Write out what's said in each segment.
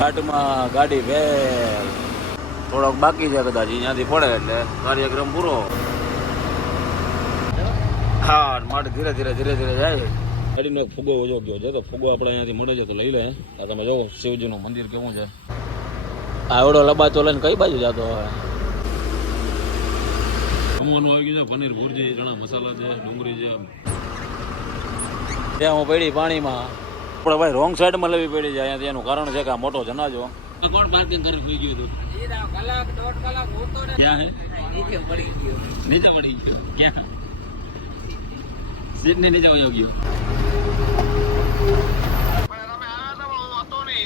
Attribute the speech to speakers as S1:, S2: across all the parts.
S1: ઘાટમાં ગાડી બે. થોડોક બાકી છે કદાચ, અહીંયાથી પડે એટલે કાર્યક્રમ પૂરો. હા માટે ધીરે ધીરે ધીરે ધીરે જાય. ગાડીનો એક ફુગો ઓછો ગયો છે. તો ફુગો આપણે અહીંયાથી મળે છે, તો લઈ લે. આ તમે જો, શિવજીનું મંદિર કેવું છે. આવડો લબાચો લઈને કઈ બાજુ જતો હવે જમવાનું આવી ગયું છે, પનીર ભુરજી, ચણા મસાલા છે, ડુંગળી છે. ત્યાં હું પડી પાણીમાં. આપણે ભાઈ રોંગ સાઈડમાં લેવી પડી છે અહીંયા એનું કારણ છે કે આ મોટો જનાજો. કોણ પાર્કિંગ કરી? થઈ ગયું હતું. ક્યાં હે? નીચે પડી ગયો. ક્યાં? સીટ ને નીચે વયો ગયો.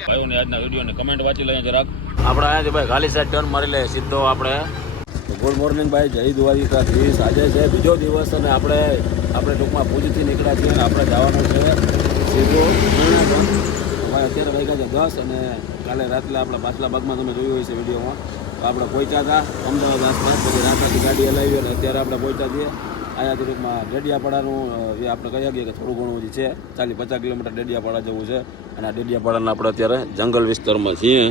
S1: ભાઈઓને આજના વિડીયોને કમેન્ટ વાંચી લઈએ જરાક. આપણે અહીંયાથી ભાઈ ખાલી સાઈડ ટર્ન મારી લઈએ સીધો આપણે. ગુડ મોર્નિંગ ભાઈ જય દ્વારિકાધીશ આજે છે બીજો દિવસ અને આપણે આપણે ટૂંકમાં ભુજથી નીકળ્યા છીએ અને આપણે જવાનું છે નરણાધન ભાઈ અત્યારે વાગ્યા છે દસ અને કાલે રાત્રે આપણા પાછલા ભાગમાં તમે જોયું હોય છે વિડીયોમાં. તો આપણે પહોંચ્યા હતા અમદાવાદ આસપાસ, પછી રાત્રેથી ગાડી હલાવી અને અત્યારે આપણે પહોંચ્યા છીએ અહીંયા ટૂંકમાં ડેડિયાપાડાનું એ આપણે કહી શકીએ કે થોડું ઘણું જે છે ચાલી પચાસ કિલોમીટર ડેડિયાપાડા જવું છે અને આ ડેડિયાપાડાના આપણે અત્યારે જંગલ વિસ્તારમાં છીએ.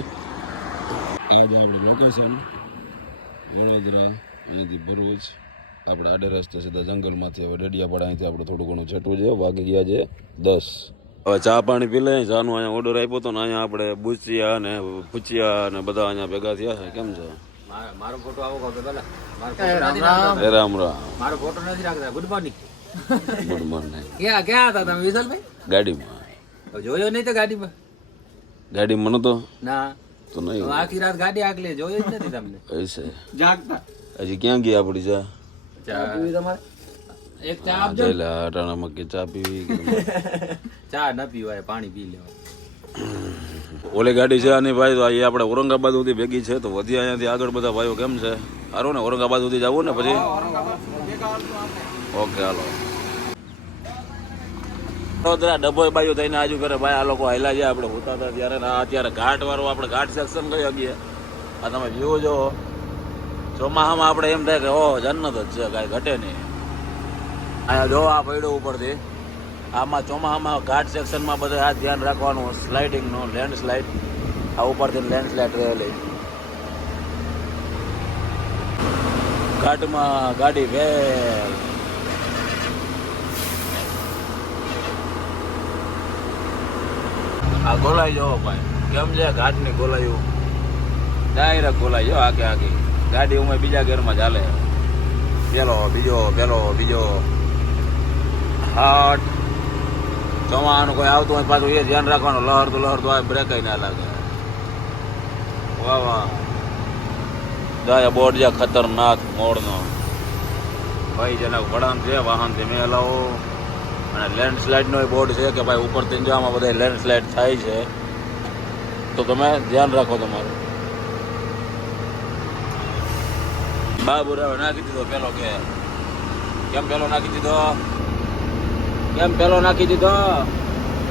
S1: આજે આપણું લોકેશન વડોદરા, અહીંયાથી ભરૂચ. આપણે આડે રસ્તે સીધા જંગલમાંથી હવે ડેડિયાપાડા અહીંથી આપણે થોડું ઘણું છેટું છે વાગી ગયા છે દસ. હવે ચા પાણી પી લે ચાનો અહીંયા ઓર્ડર આપ્યો હતો ને અહીંયા આપણે બુચિયા અને ભૂચિયા અને બધા અહીંયા ભેગા થયા છે. કેમ છે?
S2: મારો ફોટો આવો કહો પેલા
S1: રામ રામ.
S2: મારો ફોટો નથી રાખતા. ગુડ મોર્નિંગ
S1: ગુડ મોર્નિંગ
S2: ક્યાં ક્યાં હતા તમે વિશાલભાઈ?
S1: ગાડીમાં.
S2: જોયો નહીં તો ગાડીમાં.
S1: ગાડીમાં નતો?
S2: ના.
S1: તો નહીં.
S2: આખી રાત ગાડી આગલે જોયો જ નથી તમને.
S1: હજી ક્યાં ગયા આપણી ચા?
S2: ચા પીવી તમારે? એક ચા આપજો.
S1: જઈ લે અટાણામાં ચા પીવી
S2: ચા ન પીવાય પાણી પી લેવાય
S1: ઓલી ગાડી છે અને ભાઈ તો અહીં આપણે ઔરંગાબાદ સુધી ભેગી છે તો વધી અહીંયાથી આગળ બધા ભાઈઓ કેમ છે? સારું ને ઔરંગાબાદ સુધી જવું ને પછી? ઓકે હાલો. વડોદરા ડબોય બાજુ થઈને આજુ કરે ભાઈ આ લોકો હેલા જાય આપણે હોતા હતા ત્યારે. અત્યારે ઘાટ વાળો આપણે ઘાટ સેક્શન કઈ શકીએ. આ તમે વ્યૂ જો. ચોમાસામાં આપણે એમ થાય કે ઓ જન્નત જ છે, કાંઈ ઘટે નહીં. અહીંયા જો આ પડ્યો ઉપરથી, આમાં ચોમાસામાં ઘાટ સેક્શનમાં બધે આ ધ્યાન રાખવાનું સ્લાઇડિંગનું લેન્ડ સ્લાઇડ આ ઉપરથી લેન્ડ સ્લાઇડ રહેલી. ઘાટમાં ગાડી વેલ. આ ગોલાઈ જવો ભાઈ, કેમ છે ઘાટની ગોલાયું ડાયરેક્ટ ગોલાઈ જો આગે આગે ગાડી ઉમે બીજા ગેરમાં ચાલે. પેલો, બીજો પેલો, બીજો હાટ. ચોમાનું કોઈ આવતું હોય પાછું એ ધ્યાન રાખવાનું. લહરતું તો લહર તો આવે બ્રેક ના લાગે. વાહ વાહ. જાય બોર્ડ જ્યાં ખતરનાક મોડનો. ભાઈ, જેના વળાંક છે, વાહનથી મેં હલાવો અને લેન્ડસ્લાઇડનો બોર્ડ છે કે ભાઈ ઉપર જવામાં બધા લેન્ડસ્લાઇડ થાય છે. તો તમે ધ્યાન રાખો તમારું. બાબુ રાવ નાખી દીધો પેલો કે કેમ પેલો નાખી દીધો? કેમ પેલો નાખી દીધો?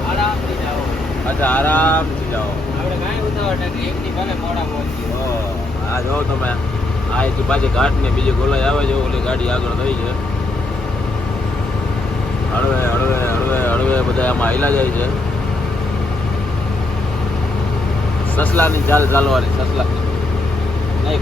S2: આરામથી જાઓ.
S1: અચ્છા આરામથી જાઓ.
S2: આપણે કાંઈ ઉતાવળ નથી એકની ભલે મોડા પહોંચી
S1: આ જો તમે આ અહીંથી પાછી ઘાટ ને બીજી ગોલાઈ આવે છે ઓલી ગાડી આગળ થઈ છે. હળવે હળવે હળવે હળવે બધા આમાં હાઈલા જાય છે. સસલાની ચાલ ચાલવાની સસલાની. નહીં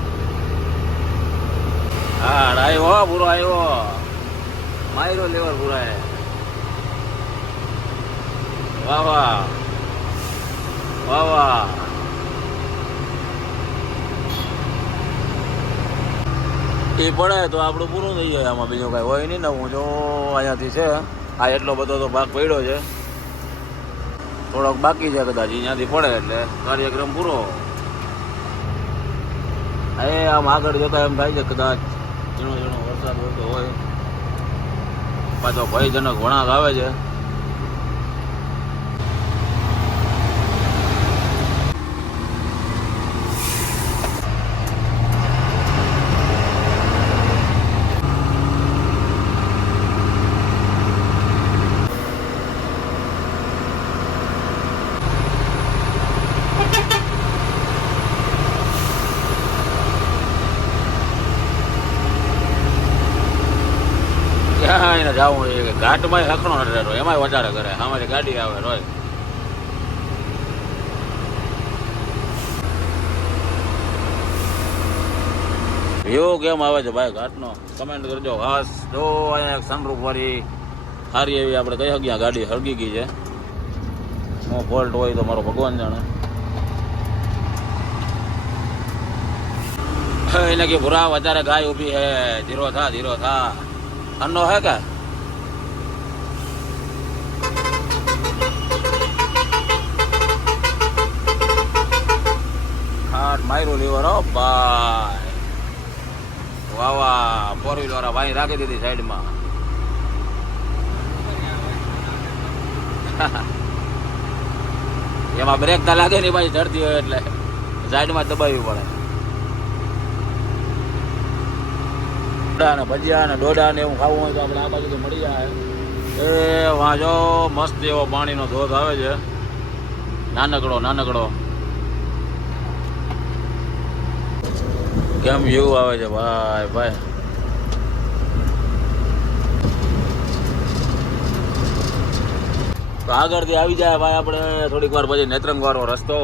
S1: હા આવ્યો પૂરો આવ્યો માયરો લેવર પૂરાય વાહ વાહ. વાહ વાહ. એ પડે તો આપણું પૂરું થઈ જાય આમાં બીજું કાંઈ હોય નહીં ને હું જો અહીંયાથી છે, આ એટલો બધો તો ભાગ પડ્યો છે. થોડોક બાકી છે કદાચ, અહીંયાથી પડે એટલે કાર્યક્રમ પૂરો. એ આમ આગળ જતા એમ થાય છે કદાચ. ઝીણો ઝીણો વરસાદ પડતો હોય પાછો ભયજનક વળાંક આવે છે. હા, એને જવું એ ઘાટમાં હખણો નડે રહ્યો એમાંય વધારે કરે અમારી ગાડી આવે રોય. વ્યૂ કેમ આવે છે ભાઈ ઘાટનો? કમેન્ટ કરજો. હાસ, જો અહીંયા સનરૂફ વાળી સારી એવી આપણે કઈ આ ગાડી હળગી ગઈ છે. નો ફોલ્ટ હોય તો મારો ભગવાન જાણે. એને કે ભૂરા, વધારે ગાય ઊભી હે. ધીરો થા ધીરો થા. અન્નો હે કે ખાટ માયરો લીવર હો ભાઈ વાહ વાહ ફોર વ્હીલર વાળા ભાઈ રાખી દીધી સાઈડમાં એમાં બ્રેક ના લાગે ને ભાઈ ચડતી હોય એટલે સાઈડમાં દબાવવી પડે. ડોડા ને ભજીયા ને ડોડા ને એવું ખાવું હોય તો આપણે આ બાજુ મળી જાય. એ વાંચો મસ્ત એવો પાણીનો ધોધ આવે છે. નાનકડો નાનકડો. કેમ વ્યૂ આવે છે ભાઈ ભાઈ? તો આગળથી આવી જાય ભાઈ આપણે થોડીક વાર પછી નેત્રંગ વાળો રસ્તો.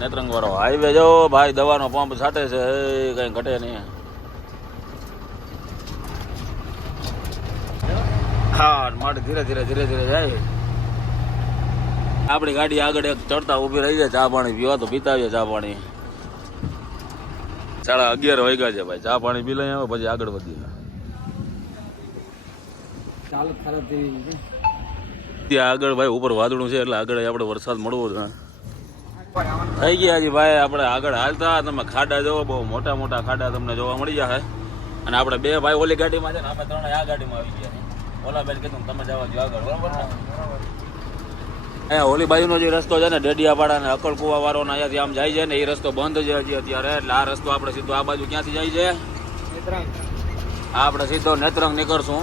S1: નેત્રંગ વાળો હાઈવે જો, ભાઈ, દવાનો પંપ સાથે છે કંઈ ઘટે નહીં. હા માટે ધીરે ધીરે ધીરે ધીરે જાય. આપણી ગાડી આગળ એક ચડતા ઊભી રહી જાય ચા પાણી પીવા તો પીતા ચા પાણી. સાડા અગિયાર વાગ્યા છે ભાઈ ચા પાણી પી લઈ આવે પછી આગળ વધીએ
S2: ખરાબ થઈ
S1: ત્યાં આગળ ભાઈ ઉપર વાદળું છે એટલે આગળ આપણે વરસાદ મળવો છે. થઈ ગયા હજી ભાઈ આપણે આગળ હાલતા તમે ખાડા જોવો બહુ મોટા મોટા ખાડા તમને જોવા મળી જાય અને આપણે બે ભાઈ ઓલી ગાડીમાં છે ને આપણે ત્રણે આ ગાડીમાં આવી ગયા ઓલા બેન કીધું તમે જવા દો આગળ બરોબર અહીંયા ઓલી બાજુનો જે રસ્તો છે ને ડેડિયાપાડા ને અકલકુવા વાળો ને અહીંયાથી આમ જાય છે ને એ રસ્તો બંધ છે હજી અત્યારે. એટલે આ રસ્તો આપણે સીધો આ બાજુ ક્યાંથી જાય છે? આ આપણે સીધો નેત્રંગ નીકળશું.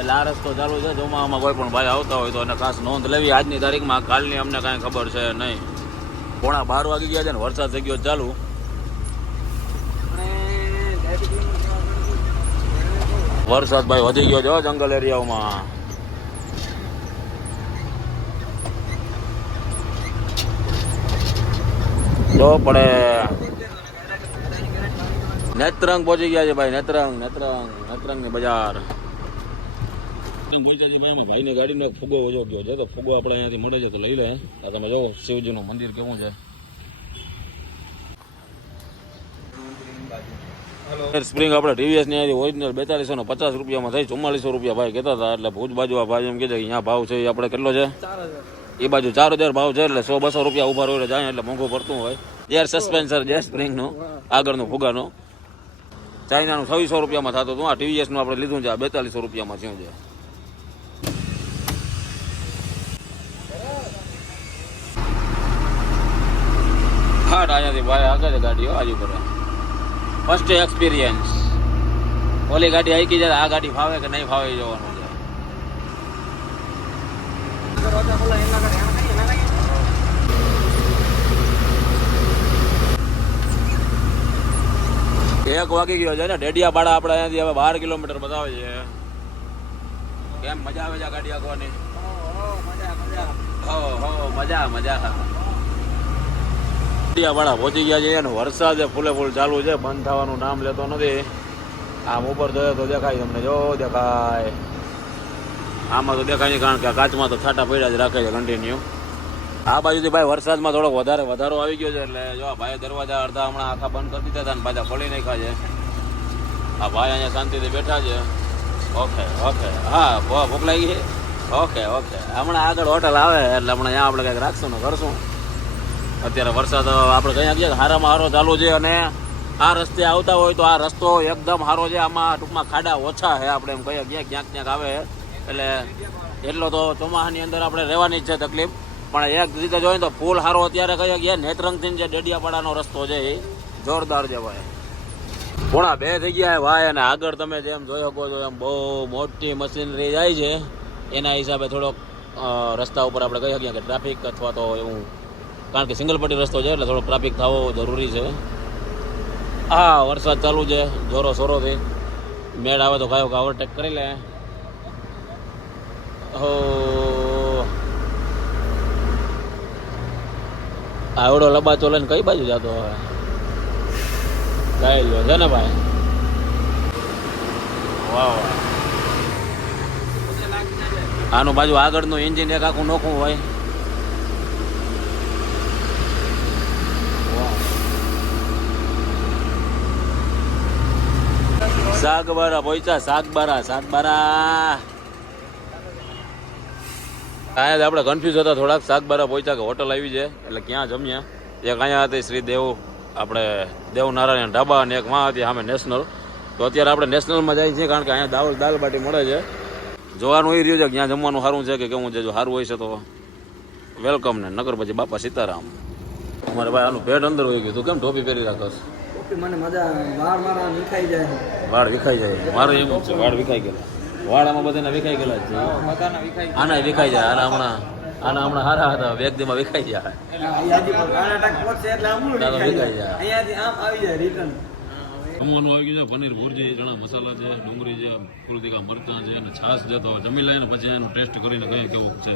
S1: એટલે આ રસ્તો ચાલુ છે. ચોમામાં કોઈ પણ ભાઈ આવતા હોય તો એને ખાસ નોંધ લેવી. આજની તારીખમાં કાલની અમને કાંઈ ખબર છે નહીં. પોણા બાર વાગી ગયા છે ને વરસાદ થઈ ગયો ચાલુ. વરસાદ ભાઈ વધી ગયો છે જંગલ એરિયાઓમાં. જો પડે. નેત્રંગ પહોંચી ગયા છે ભાઈ, નેત્રંગ નેત્રંગ નેત્રંગની બજાર ભાઈ ને ગાડીનો નો ફુગો ઓછો ગયો છે. તો ફુગો આપણે અહીંયાથી મળે છે તો લઈ લે. તમે જો શિવજીનું મંદિર કેવું છે. સ્પ્રિંગ આપણે ટીવીએસની અહીંયાથી ઓરિજિનલ બેતાલીસો ને પચાસ રૂપિયામાં થઈ ચુમ્માલીસો રૂપિયા ભાઈ કહેતા હતા એટલે ભુજ બાજુ આ ભાઈ એમ કહે છે કે અહીંયા ભાવ છે આપણે કેટલો છે? એ બાજુ ચાર હજાર ભાવ છે એટલે સો બસો રૂપિયા ઊભા રોડે જાય એટલે મોંઘું પડતું હોય. એર સસ્પેન્સર છે સ્પ્રિંગનું આગળનું ફુગાનું. ચાઇનાનું છવ્વીસો રૂપિયામાં થતું હતું આ ટીવીએસનું આપણે લીધું છે આ બેતાલીસો રૂપિયામાં થયું છે. હા અહીંયાથી ભાઈ આગળ ગાડીઓ આજુ કરે ફર્સ્ટ એક્સપિરિયન્સ ઓલી ગાડી આવી જાય આ ગાડી ફાવે કે નહીં ફાવે જોવાનું છે. એક વાગી ગયો છે ને ડેડિયાપાડા આપણે અહીંયાથી હવે બાર કિલોમીટર બતાવે છે. કેમ મજા આવે છે ગાડી આગવાની હો હો મજા મજા. ડેડિયાપાડા પહોંચી ગયા છે અને વરસાદ ફૂલે ફૂલ ચાલુ છે. બંધ થવાનું નામ લેતો નથી. આમ ઉપર જોયો તો દેખાય તમને. જો દેખાય. આમાં તો દેખાય નહીં કારણ કે કાચમાં તો છાટા પડ્યા જ રાખે છે કન્ટિન્યુ આ બાજુથી ભાઈ વરસાદમાં થોડોક વધારે વધારો આવી ગયો છે એટલે જો ભાઈ દરવાજા અડધા હમણાં આખા બંધ કરી દીધા હતા ને પાછા ખોલી નાખ્યા છે. આ ભાઈ અહીંયા શાંતિથી બેઠા છે. Okay okay. હા ભૂખ લાગી છે. Okay okay. હમણાં આગળ હોટલ આવે એટલે હમણાં અહીંયા આપણે કંઈક રાખશું ને કરશું. અત્યારે વરસાદ આપણે કહી ગયા હારામાં હારો ચાલુ છે અને આ રસ્તે આવતા હોય તો આ રસ્તો એકદમ સારો છે. આમાં ટૂંકમાં ખાડા ઓછા છે. આપણે એમ કહીએ ક્યાંક ક્યાંક ક્યાંક આવે. એટલે એટલો તો ચોમાસાની અંદર આપણે રહેવાની જ છે તકલીફ. પણ એક રીતે જોઈએ તો ફૂલ સારો અત્યારે કહીએ કે નેત્રંગથી જે ડેડિયાપાડાનો રસ્તો છે એ જોરદાર છે ભાઈ. પોણા બે થઈ ગયા ભાઈ. અને આગળ તમે જેમ જોઈ શકો છો એમ બહુ મોટી મશીનરી જાય છે. એના હિસાબે થોડોક રસ્તા ઉપર આપણે કહી શકીએ કે ટ્રાફિક અથવા તો એવું કારણ કે સિંગલ પટ્ટી રસ્તો છે એટલે થોડો ટ્રાફિક થવો જરૂરી છે. હા વરસાદ ચાલુ છે, જોરો સોરોથી મેળ આવે તો કાયો ઓવરટેક કરી લે. હો. આવડો લબાચો લઈને કઈ બાજુ જતો હવે? ગાય લ્યો છે ને ભાઈ? વાહ આનું બાજુ આગળનું એન્જિન એક આખું નોખું હોય. શાકબારા પૈસા શાકબારા શાકબારા અહીંયા આપણે કન્ફ્યુઝ હતા થોડાક. શાકબારા પહોંચ્યા કે હોટલ આવી છે, એટલે ક્યાં જમ્યા એક અહીંયા હતી શ્રી દેવ, આપણે દેવનારાયણ ઢાબા અને એક માં હતી સામે નેશનલ તો અત્યારે આપણે નેશનલમાં જાય છીએ, કારણ કે અહીંયા દાળ દાલ બાટી મળે છે. જોવાનું એ રહ્યું છે કે ત્યાં જમવાનું સારું છે કે કેવું છે, જો સારું હોય છે તો વેલકમ ને. નગર પછી બાપા સીતારામ. અમારે ભાઈ આનું પેટ અંદર હોય ગયું. તું કેમ ટોપી પહેરી રાખસ
S2: મને મજા વાળ મારા નીખાઈ જાય
S1: વાળ વિખાઈ જાય. મારે એમ છે વાળ વિખાઈ ગયેલા. વાળ આમાં બધાને વિખાઈ ગયેલા જ છે.
S2: વિખાઈ
S1: આના વિખાઈ જાય આના હમણાં આના હમણાં હારા હતા વ્યક્તિમાં વિખાઈ જાય
S2: વિખાઈ
S1: વિખાઈ
S2: જાય. અહીંયાથી આમ આવી જાય રિટર્ન
S1: જમવાનું આવી ગયું છે પનીર ભુરજી ચણા મસાલા છે ડુંગળી છે ફૂલતીકા મરચાં છે અને છાશ છે તો જમી લઈને પછી એનું ટેસ્ટ કરીને કહીએ કેવું છે?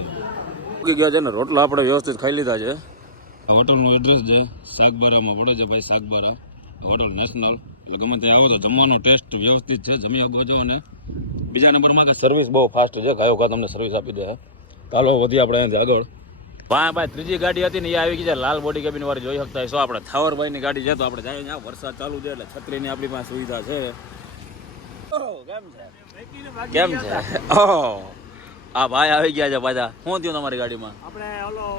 S1: ઉગી ગયા છે ને રોટલા આપણે વ્યવસ્થિત ખાઈ લીધા છે. હોટલનું એડ્રેસ છે શાકબારામાં પડે છે ભાઈ શાકબારા હોટલ નેશનલ એટલે ગમે ત્યાં આવો તો જમવાનો ટેસ્ટ વ્યવસ્થિત છે જમી બોજો અને બીજા નંબરમાં કે સર્વિસ બહુ ફાસ્ટ છે ગાયો કા તમને સર્વિસ આપી દે ચાલો વધી આપણે અહીંથી આગળ. ભાઈ ભાઈ ત્રીજી ગાડી હતી ને એ આવી ગઈ છે લાલ બોડી કેબિન વાળી જોઈ શકતા છો આપણે. થાવરભાઈ ની ગાડી છે તો આપણે જાય ત્યાં. વરસાદ ચાલુ છે એટલે છત્રીની આપણી પાસે સુવિધા છે. કેમ છે? કેમ છે? ઓહ, આ ભાઈ આવી ગયા છે પાછા. શું થયું તમારી ગાડીમાં?
S2: આપણે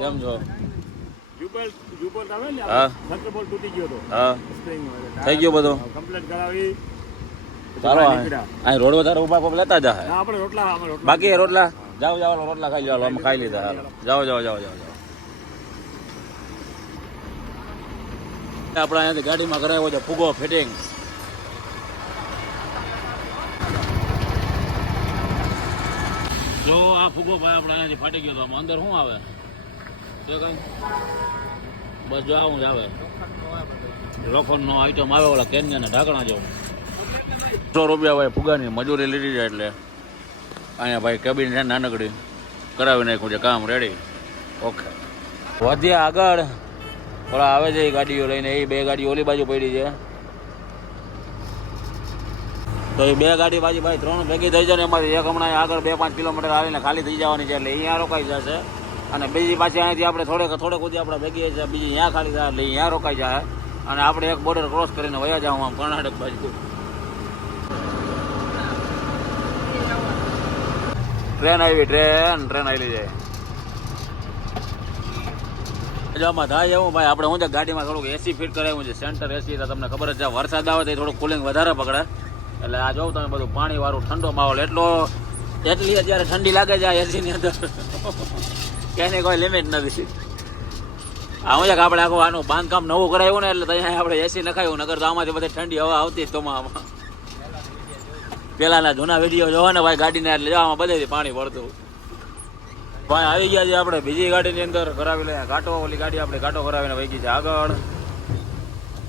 S1: કેમ છો
S2: જુબલ જુબલ આવે ને
S1: હા.
S2: સત્ર ગયો હતો.
S1: હા.
S2: સ્પ્રિંગ
S1: થઈ ગયું બધું.
S2: કમ્પ્લીટ કરાવી
S1: ચાલો અહીં રોડ વધારે ઊભા કોક લેતા જા
S2: આપણે રોટલા
S1: બાકી રોટલા? જાઓ જાઓ રોટલા ખાઈ જાઓ અમે ખાઈ લીધા હાલો. જાઓ જાઓ જાઓ જાઓ આપણે અહીંયાથી ગાડીમાં કરાવ્યો છે ફુગો ફિટિંગ. જો આ ફુગો ભાઈ આપણે અહીંયાથી ફાટી ગયો તો અંદર શું આવે? છે કઈ બસ જો આવું જ આવે. લોખંડનો આઈટમ આવે ઓલા કેન ને ઢાંકણા જેવું. સો રૂપિયા ભાઈ ફુગાની મજૂરી લીધી છે એટલે અહીંયા ભાઈ કેબિન છે નાનકડી. કરાવી નાખ્યું છે, કામ રેડી ઓકે વધ્યા આગળ. થોડા આવે છે એ ગાડીઓ લઈને, એ બે ગાડી ઓલી બાજુ પડી છે. તો એ બે ગાડી બાજુ ભાઈ ત્રણ ભેગી થઈ જાય ને એમાંથી એક હમણાં આગળ બે પાંચ કિલોમીટર આવીને ખાલી થઈ જવાની છે એટલે અહીંયા રોકાઈ જશે. અને બીજી પાછી અહીંથી આપણે થોડેક થોડેક સુધી આપણે ભેગી જાય બીજી અહીંયા ખાલી થાય એટલે અહીંયા રોકાઈ જાય. અને આપણે એક બોર્ડર ક્રોસ કરીને વયા જાવ આમ કર્ણાટક બાજુ. ટ્રેન આવી, ટ્રેન ટ્રેન આવી જાય. આમાં થાય એવું ભાઈ, આપણે હું છે ગાડીમાં થોડુંક એસી ફિટ કરાવ્યું છે સેન્ટર એસી તમને ખબર જ છે, વરસાદ આવે તો થોડું કુલિંગ વધારે પકડે. એટલે આ જોઉં તમે બધું પાણી વાળું ઠંડો માહોલ. એટલો એટલી અત્યારે ઠંડી લાગે છે આ એસીની અંદર. એની કોઈ લિમિટ નથી આ હું આપણે આખું આનું બાંધકામ નવું કરાયું ને એટલે ત્યાં આપણે એસી નખાયું નગર તો આમાંથી બધી ઠંડી હવા આવતી તો આમાં પેલાના જૂના વીડિયો જોવા ને ભાઈ ગાડીને, એટલે જવામાં બધેથી પાણી પડતું ભાઈ આવી ગયા છે આપણે, બીજી ગાડીની અંદર કરાવી લઈએ. ઘાટો ઓલી ગાડી આપણે ઘાટો કરાવીને વહી ગઈ છે આગળ.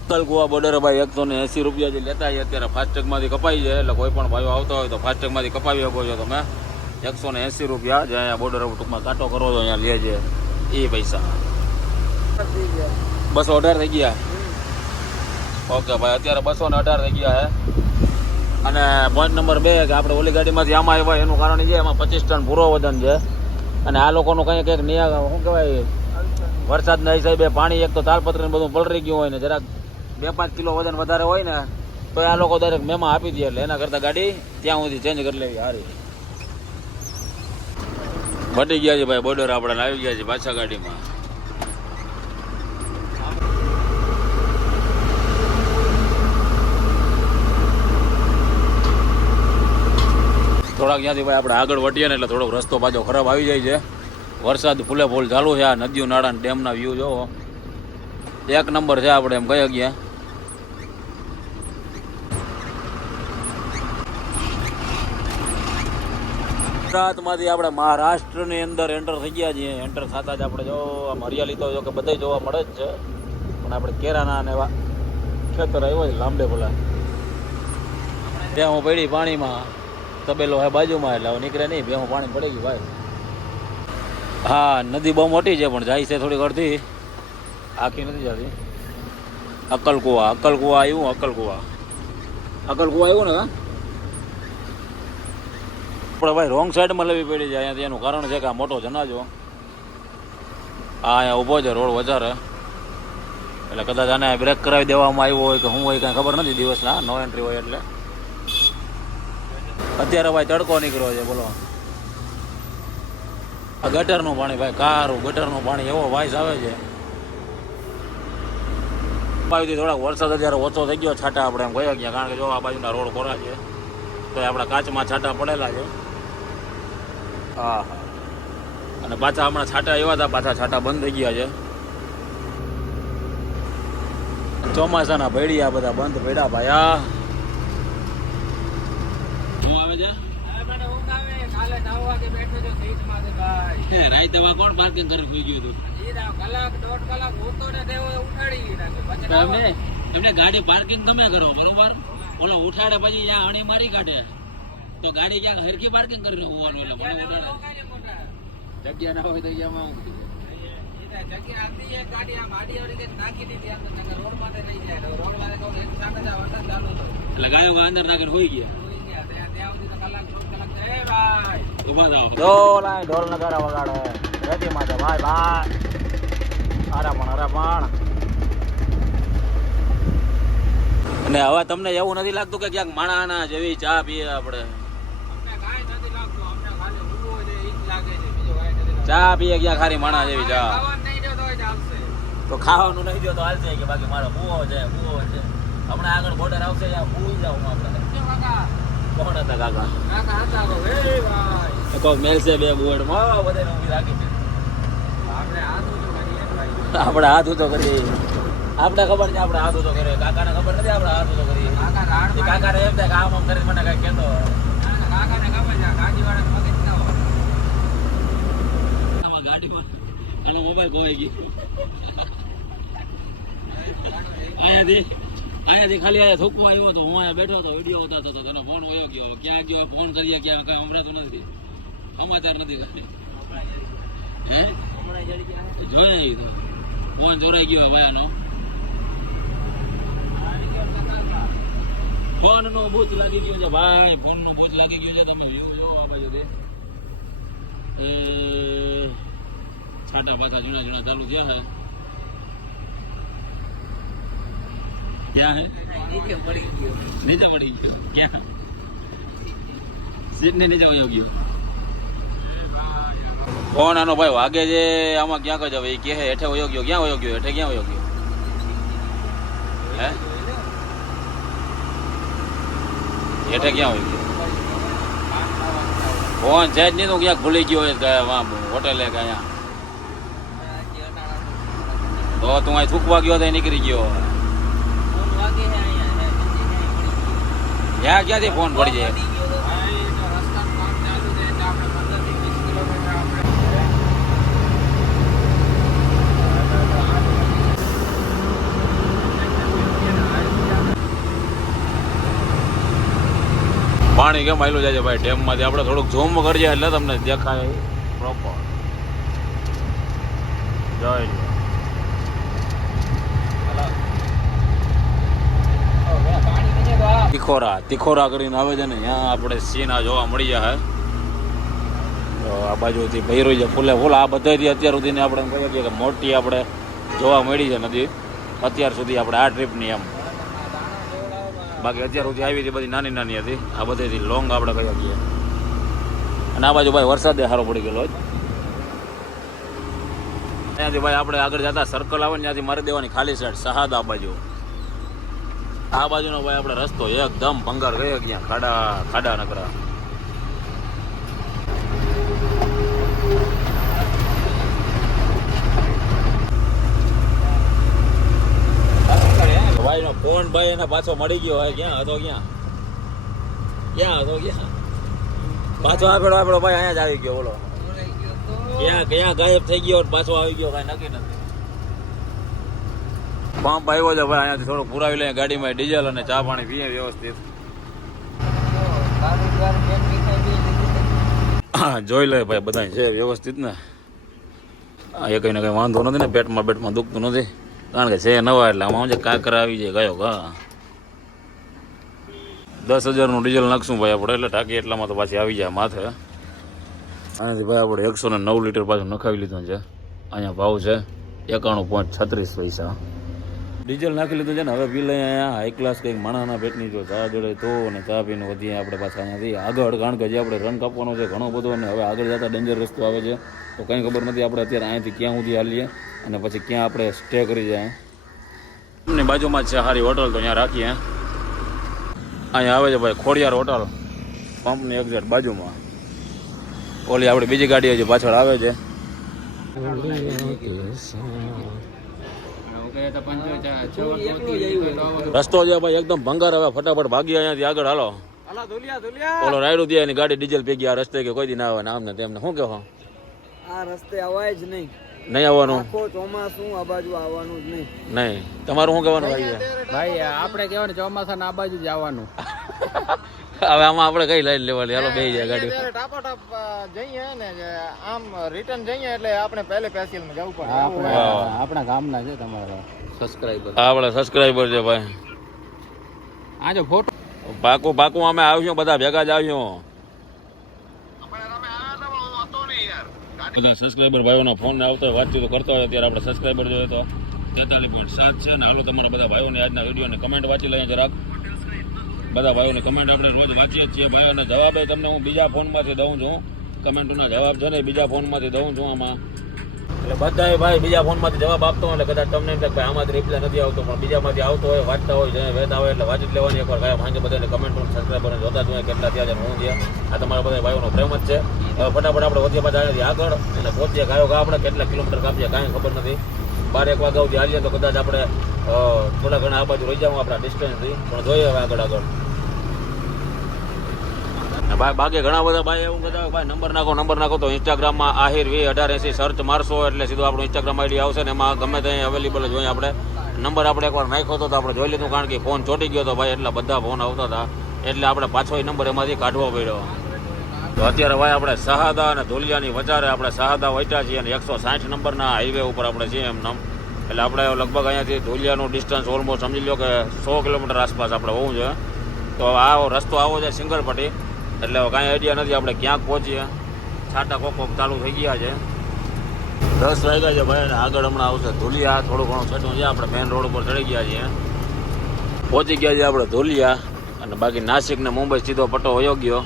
S1: કલકુવા બોર્ડર ભાઈ એકસો ને એસી રૂપિયા જે લેતા અત્યારે ફાસ્ટેગમાંથી કપાઈ છે એટલે કોઈ પણ ભાઈઓ આવતા હોય તો ફાસ્ટેગમાંથી કપાવી શકો છો તમે. એકસો ને એસી રૂપિયા જે અહીંયા બોર્ડર ટૂંકમાં કાંટો કરો છો અહીંયા લે છે એ પૈસા. બસો અઢાર થઈ ગયા. ઓકે ભાઈ, અત્યારે બસો ને અઢાર થઈ ગયા હે. અને પોઈન્ટ નંબર બે કે આપણે ઓલી ગાડીમાંથી આમાં આવ્યા એનું કારણ છે, એમાં પચીસ ટન પૂરો વજન છે. અને આ લોકોનું કંઈક કંઈક નિયા, શું કહેવાય, વરસાદના હિસાબે પાણી એક તો તાલપત્ર ને બધું પલરી ગયું હોય ને, જરાક બે પાંચ કિલો વજન વધારે હોય ને, તો આ લોકો દરેક મેમાં આપી દે એટલે. એના કરતાં ગાડી ત્યાં સુધી ચેન્જ કરી લેવી સારી બટી ગયા છે ભાઈ, બોર્ડર આપણા આવી ગયા છે પાછા ગાડીમાં. થોડાક જ્યાંથી ભાઈ આપણે આગળ વટીએ ને એટલે થોડોક રસ્તો પાછો ખરાબ આવી જાય છે. વરસાદ ફૂલે ફૂલ ચાલુ છે, આ નદીઓ નાળા ડેમના વ્યૂ જોવો. એક નંબર છે આપણે એમ કહી ગયા ગુજરાતમાંથી આપણે મહારાષ્ટ્રની અંદર એન્ટર થઈ ગયા છીએ. એન્ટર થતા જ આપણે જો આમ હરિયાળી તો જો કે બધા જોવા મળે જ છે. પણ આપણે કેરાના ને એવા ખેતર આવ્યો છે લાંબે ભલા. ત્યાં હું પડી પાણીમાં. તબેલો હે બાજુમાં એટલે હવે નીકળે નહીં. બે હું પાણી પડી ગયું ભાઈ. હા, નદી બહુ મોટી છે પણ જાય છે થોડીક અડધી. આખી નથી જતી. અક્કલકુવા અક્કલકુવા આવ્યું, અક્કલકુવા. અક્કલકુવા આવ્યું ને? હા આપણે ભાઈ રોંગ સાઈડમાં લેવી પડી છે. અહીંયા એનું કારણ છે કે આ મોટો જનાજો. આ અહીંયા ઊભો છે રોડ વધારે. એટલે કદાચ આને બ્રેક કરાવી દેવામાં આવ્યો હોય કે શું હોય કાંઈ ખબર નથી દિવસના નો એન્ટ્રી હોય એટલે. અત્યારે ભાઈ તડકો નીકળ્યો છે, બોલો. આ ગટરનું પાણી ભાઈ, કારું ગટરનું પાણી, એવો વાઇસ આવે છે. બાજુથી થોડાક વરસાદ અત્યારે ઓછો થઈ ગયો, છાંટા આપણે એમ ગયા ગયા કારણ કે જો આ બાજુના રોડ ખોરા છે, તો આપણા કાચમાં છાંટા પડેલા છે. હા હા. અને પાછા હમણાં છાંટા એવા હતા પાછા છાંટા બંધ થઈ ગયા છે. ચોમાસાના ભેડિયા બધા બંધ ભેડા આ શું આવે છે? ગાડી પાર્કિંગ તમે કરો બરોબર? ઓલો ઉઠાડે પછી અણી મારી કાઢે. તો ગાડી ક્યાંક હરકી પાર્કિંગ કરીને હોવાનું એટલે મને જગ્યા ના હોય તો થાવ ઢોલ નગારા વગાડે રેતી માં ભાઈ ભાઈ. અરે પણ અને હવે તમને એવું નથી લાગતું કે ક્યાંક માણાના જેવી ચા પીએ આપણે? ચા પીએ ક્યાં ખારી માણા જેવી ચા. તો ખાવાનું નહીં દો તો હાલશે કે બાકી મારો બુવો છે બુવો છે. હમણાં આગળ બોર્ડર આવશે ત્યાં ભૂઈ જાઉં આપણે કોણ હતા કાકા? તો કોક મેલશે બે બોર્ડમાં બધાને ઊભી રાખી છે. આપણે હાથ ઊંચો કરીએ આપણે ખબર છે આપણે હાથ ઊંચો કર્યો. કાકાને ખબર નથી આપણે હાથ ઊંચો કરીએ. કાકા કાકાને એમ થાય કે આમ આમ કરીને મને કઈ કહેતો આમાં ગાડીમાં એનો મોબાઈલ ખોવાઈ ગયો. અહીંયાથી અહીંયાથી ખાલી અહીંયા થોકવા આવ્યો હતો, હું અહીંયા બેઠો હતો, વીડિયો ઉતારતો હતો તેનો ફોન વયો ગયો. ક્યાં ગયો? ફોન કરીએ ક્યાં? કઈ તો નથી. સમાચાર નથી હે? જોઈ નહીં ફોન ચોરાઈ ગયો ભાઈ આનો ફોન નો ભૂત લાગી ગયો છે ભાઈ. ફોન નો ભૂત લાગી ગયો છે. તમે વ્યૂ જો આ બાજુથી. એ છાટા પાછા જૂના જૂના ચાલુ થયા હે. ક્યાં હે? નીચે પડી ગયો. ક્યાં? સીટ ને નીચે વયો ગયો. કોણ આનો ભાઈ વાગે છે? આમાં ક્યાં જ હવે એ કે હેઠે વયો ગયો. ક્યાં વયો ગયો? હેઠે ક્યાં વયો ગયો? હે? હેઠે ક્યાં વયો ગયો? ફોન છે જ નહીં તો ક્યાંક ભૂલી ગયો હોય હોટેલે કે અહીંયા? તો તું અહીં થૂકવા ગયો તો નીકળી ગયો ત્યાં ક્યાંથી ફોન પડી જાય પાણી કેમ આવેલું જાય છે ભાઈ ડેમમાંથી આપણે થોડુંક ઝૂમ કરીએ એટલે તમને દેખાય પ્રોપર જોઈ તિખોરા તિખોરા કરીને આવે છે ને, ત્યાં આપણે સીના જોવા મળી જાય તો આ બાજુથી ભૈરો છે ફૂલે, ફૂલ, આ બધાથી અત્યાર સુધીની આપણે કહીએ કે મોટી આપણે જોવા મળી છે નદી. અત્યાર સુધી આપણે આ ટ્રીપની એમ. બાકી અત્યાર સુધી આવી હતી બધી નાની નાની હતી. આ બધેથી લોંગ આપણે કહીએ છીએ. અને આ બાજુ ભાઈ વરસાદે સારો પડી ગયેલો જ ત્યાંથી ભાઈ આપણે આગળ જતા સર્કલ આવે ને ત્યાંથી મારી દેવાની ખાલી સાઈડ સહાદ આ બાજુ. આ બાજુનો ભાઈ આપણે રસ્તો એકદમ ભંગાર ગયો ક્યાં? ખાડા ખાડા નકરા. ભાઈ નો ફોન ભાઈ એને પાછો મળી ગયો હોય, ક્યાં હતો ક્યાં? ક્યાં હતો ક્યાં? પાછો આપેલો આપેલો ભાઈ અહીંયા જ આવી ગયો, બોલો. ક્યાં ક્યાં ગાયબ થઈ ગયો પાછો આવી ગયો, કાંઈ નક્કી નથી. પંપ આવ્યો છે, ભાઈ, અહીંયાથી થોડું પુરાવી લઈએ, ગાડીમાં ડીઝલ અને ચા પાણી પીએ વ્યવસ્થિત. જોઈ લે ભાઈ બધા છે વ્યવસ્થિત ને. એ કંઈ ને કંઈ વાંધો નથી ને, પેટમાં પેટમાં દુખતું નથી. કારણ કે છે નવા એટલે આમાં જે કાંકરા આવી જાય, ગયો ઘા દસ હજારનું ડીઝલ નાખશું ભાઈ આપણે, એટલે ટાંકી એટલામાં તો પાછી આવી જાય માથે. આનાથી ભાઈ આપણે એકસો ને નવ લીટર પાછું નખાવી લીધું છે. અહીંયા ભાવ છે એકાણું પોઈન્ટ છત્રીસ પૈસા. ડીઝલ નાખી લીધું છે ને, હવે પી લઈએ અહીંયા. હાઈ ક્લાસ કંઈક માણાના પેટની જો ચા જોડે તો અને ચા પીને વધીએ આપણે પાછા અહીંયાથી. આગળ કારણ કે જે આપણે રન કાપવાનો છે ઘણો બધો અને હવે આગળ જતા ડેન્જર રસ્તો આવે છે. તો કંઈ ખબર નથી આપણે અત્યારે અહીંયાથી ક્યાં સુધી હાલીએ અને પછી ક્યાં આપણે સ્ટે કરી જાય. એમની બાજુમાં જ છે સારી હોટલ, તો અહીંયા રાખીએ. અહીંયા આવે છે ભાઈ ખોડિયાર હોટલ. પંપની એક્ઝેટ બાજુમાં. ઓલી આપણી બીજી ગાડી હજી પાછળ આવે છે. રસ્તો છે ભાઈ એકદમ ભંગાર હવે ફટાફટ ભાગી અહીંયાથી આગળ હાલો. ઓલો રાયડું દે એની ગાડી ડીઝલ ભેગી આ રસ્તે કે કોઈ દી ના આવે ને આમ ને તેમને. શું કહેવા
S3: આ રસ્તે અવાય જ નહીં.
S1: નહીં આવવાનું?
S3: ચોમાસું આ બાજુ આવવાનું જ નહીં.
S1: નહીં. તમારું શું કહેવાનું ભાઈ
S4: ભાઈ? આપણે કહેવાનું ચોમાસા આ બાજુ જ આવવાનું.
S1: હવે આમાં આપણે કઈ લાઈન લેવાની? હાલો બે જાય ગાડી
S4: ટાપો ટાપ જઈએ ને આમ રિટર્ન જઈએ એટલે આપણે પહેલે પેસિલમાં જવું પડે. આપણા ગામના છે તમારા. સબસ્ક્રાઇબર
S1: આ આપણા સબસ્ક્રાઈબર છે ભાઈ.
S4: આ જો ફોટો
S1: પાકું પાકું અમે આવ્યું બધા ભેગા જ આવ્યું બધા સબસ્ક્રાઇબર ભાઈઓનો ફોન આવતો હોય વાતચીત કરતા હોય ત્યારે આપણે સબસ્ક્રાઇબર જોઈએ તો. તેતાલીસ પોઈન્ટ સાત છે ને હાલો તમારા બધા ભાઈઓને આજના વિડીયોને કમેન્ટ વાંચી લઈએ જરાક. બધા ભાઈઓને કમેન્ટ આપણે રોજ વાંચીએ છીએ. ભાઈઓને જવાબ તમને હું બીજા ફોનમાંથી દઉં છું. કમેન્ટોના જવાબ છે ને બીજા ફોનમાંથી દઉં છું આમાં. એટલે બધા ભાઈ બીજા ફોનમાંથી જવાબ આપતો એટલે કદાચ તમને એમ ભાઈ આમાંથી રિપ્લાય નથી આવતો, પણ બીજામાંથી આવતો હોય, વાંચતા હોય, જેને વેતા હોય એટલે વાંચી લેવાની એકવાર. કાંઈ ભાંગે બધાને કમેન્ટ સબસ્ક્રાઈબર જોતા જ હોય કેટલા થયા છે હું છે. આ તમારા બધા ભાઈઓનો પ્રેમ જ છે. હવે ફટાફટ આપણે વધીએ પાછા આગળ અને પહોંચીએ ગાયો ગા આપણે કેટલા કિલોમીટર કાપીએ કાંઈ ખબર નથી. બાર એક વાગ્યા સુધી હાલીએ તો કદાચ આપણે થોડા ઘણા આ બાજુ રહી જાઉં આપણા ડિસ્ટન્સથી પણ જોઈએ હવે આગળ આગળ. ભાઈ બાકી ઘણા બધા ભાઈ એવું કહેતા ભાઈ નંબર નાખો નંબર નાખો તો ઇન્સ્ટાગ્રામમાં આહિર વી અઢાર એસી સર્ચ મારશો એટલે સીધું આપણું ઇન્સ્ટાગ્રામ આઈડી આવશે ને એમાં ગમે ત્યાં અવેલેબલ જ હોય આપણે. નંબર આપણે એકવાર નાખ્યો હતો તો આપણે જોઈ લીધું કારણ કે ફોન ચોટી ગયો હતો ભાઈ એટલે બધા ફોન આવતા હતા. એટલે આપણે પાછો એ નંબર એમાંથી કાઢવો પડ્યો. તો અત્યારે ભાઈ આપણે સહાદા અને ધોલિયાની વચારે આપણે સહાદા વચ્યા છીએ અને એકસો સાઠ નંબરના હાઈવે ઉપર આપણે છીએ એમ નામ. એટલે આપણે લગભગ અહીંયાથી ધોલિયાનું ડિસ્ટન્સ ઓલમોસ્ટ સમજી લો કે સો કિલોમીટર આસપાસ આપણે હોવું જોઈએ. તો આ રસ્તો આવો છે સિંગલ પટ્ટી એટલે કાંઈ આઈડિયા નથી, આપણે ક્યાંક પહોંચીએ. છાટા કોક કોક ચાલુ થઈ ગયા છે. દસ વાગ્યા છે ભાઈ આગળ હમણાં આવશે ધોલિયા. થોડું ઘણું છેટું છે, આપણે મેઇન રોડ ઉપર ચડી ગયા છીએ. પહોંચી ગયા છે આપણે ધોલિયા, અને બાકી નાસિક ને મુંબઈ સીધો પટ્ટો વયો ગયો.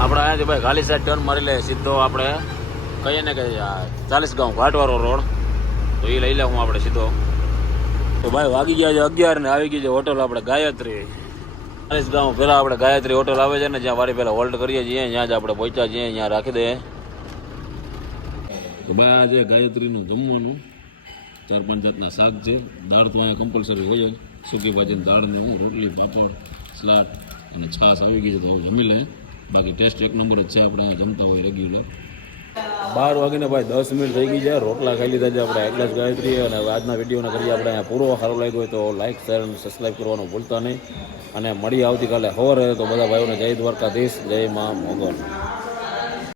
S1: આપણે અહીંયાથી ભાઈ ખાલી સાઈડ ટર્ન મારી લે સીધો આપણે કહીએ ને કે ચાલીસ ગામ ઘાટવાળો રોડ. તો એ લઈ લે હું આપણે સીધો. તો ભાઈ વાગી ગયા છે અગિયાર ને આવી ગઈ છે હોટલ આપણે ગાયત્રી. ગામ પહેલાં આપણે ગાયત્રી હોટલ આવે છે ને, જ્યાં વારી પહેલાં હોલ્ડ કરીએ છીએ ત્યાં જ આપણે પહોંચ્યા છીએ, ત્યાં રાખી દઈએ તો ભાઈ આજે ગાયત્રીનું જમવાનું, ચાર પાંચ જાતના શાક છે. દાળ તો અહીંયા કમ્પલસરી હોય જ. સૂકી ભાજીની દાળને હું રોટલી, પાપડ, સલાડ અને છાશ આવી ગઈ છે તો જમી લે. બાકી ટેસ્ટ એક નંબર જ છે, આપણે અહીંયા જમતા હોય રેગ્યુલર બાર વાગીને ભાઈ દસ મિનિટ થઈ ગઈ છે. રોટલા ખાઈ લીધા છે આપણે એટલા જ ગાયત્રી અને આજના વિડીયોને કરીએ આપણે. અહીંયા પૂરો સારો લાગ્યો હોય તો લાઇક શેર અને સબસ્ક્રાઈબ કરવાનું ભૂલતા નહીં. અને મળી આવતીકાલે. ખબર તો બધા ભાઈઓને જય દ્વારકાધીશ, જય મા મોગલ.